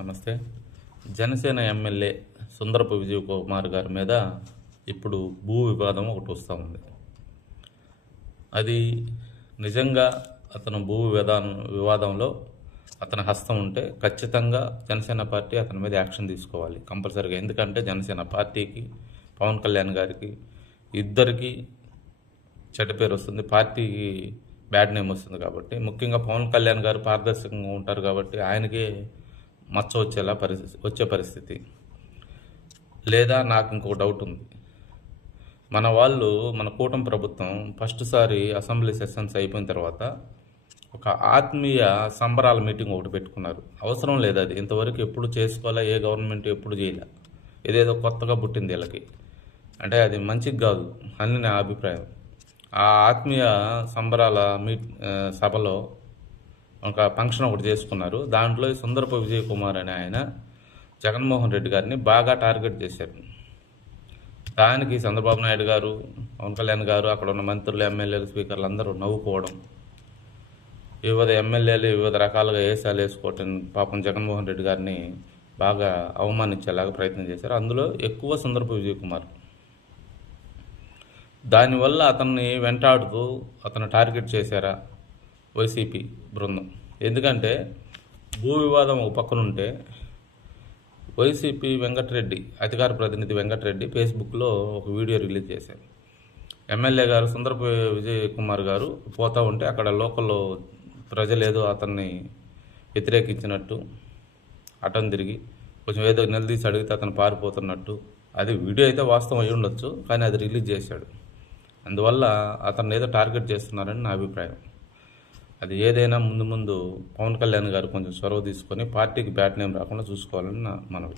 నమస్తే. జనసేన ఎమ్మెల్యే సుందరపు విజయ్ కుమార్ గారి మీద ఇప్పుడు భూ వివాదం ఒకటి వస్తూ ఉంది. అది నిజంగా అతను భూ వివాదంలో అతని హస్తం ఉంటే ఖచ్చితంగా జనసేన పార్టీ అతని మీద యాక్షన్ తీసుకోవాలి కంపల్సరీగా. ఎందుకంటే జనసేన పార్టీకి, పవన్ కళ్యాణ్ గారికి ఇద్దరికి చెడ్డ పేరు వస్తుంది, పార్టీకి బ్యాడ్ నేమ్ వస్తుంది. కాబట్టి ముఖ్యంగా పవన్ కళ్యాణ్ గారు పారదర్శకంగా ఉంటారు కాబట్టి ఆయనకే మచ్చ వచ్చే పరిస్థితి. లేదా నాకు ఇంకొక డౌట్ ఉంది. మన కూటమి ప్రభుత్వం ఫస్ట్ సారి అసెంబ్లీ సెషన్స్ అయిపోయిన తర్వాత ఒక ఆత్మీయ సంబరాల మీటింగ్ ఒకటి పెట్టుకున్నారు. అవసరం లేదు, అది ఇంతవరకు ఎప్పుడు చేసుకోవాలా, ఏ గవర్నమెంట్ ఎప్పుడు చేయలే. ఇదేదో కొత్తగా పుట్టింది వీళ్ళకి. అంటే అది మంచిది కాదు అని నా అభిప్రాయం. ఆ ఆత్మీయ సంబరాల సభలో ఒక ఫంక్షన్ ఒకటి చేసుకున్నారు. దాంట్లో సుందరపు విజయ్ కుమార్ అనే ఆయన జగన్మోహన్ రెడ్డి గారిని బాగా టార్గెట్ చేశారు. దానికి చంద్రబాబు నాయుడు గారు, పవన్ కళ్యాణ్ గారు, అక్కడ ఉన్న మంత్రులు, ఎమ్మెల్యేలు, స్పీకర్లు అందరూ నవ్వుకోవడం, వివిధ ఎమ్మెల్యేలు వివిధ రకాలుగా ఏసాలు వేసుకోవటం, పాపం జగన్మోహన్ రెడ్డి గారిని బాగా అవమానించేలాగా ప్రయత్నం చేశారు. అందులో ఎక్కువ సుందరపు విజయ్ కుమార్. దానివల్ల అతన్ని వెంటాడుతూ అతను టార్గెట్ చేశారా వైసీపీ బృందం. ఎందుకంటే భూ వివాదం ఒక పక్కనుంటే వైసీపీ వెంకటరెడ్డి, అధికార ప్రతినిధి వెంకటరెడ్డి ఫేస్బుక్లో ఒక వీడియో రిలీజ్ చేశారు. ఎమ్మెల్యే గారు సుందరపు విజయ్ కుమార్ గారు పోతూ ఉంటే అక్కడ లోకల్లో ప్రజలేదో అతన్ని వ్యతిరేకించినట్టు అటను తిరిగి కొంచెం ఏదో నిలదీసి అడిగితే అతను పారిపోతున్నట్టు. అది వీడియో అయితే వాస్తవం అయి ఉండొచ్చు, కానీ అది రిలీజ్ చేశాడు. అందువల్ల అతన్ని ఏదో టార్గెట్ చేస్తున్నారని నా అభిప్రాయం. అది ఏదైనా ముందు పవన్ కళ్యాణ్ గారు కొంచెం చొరవ తీసుకొని పార్టీకి బ్యాడ్ నేమ్ రాకుండా చూసుకోవాలని నా మనవి.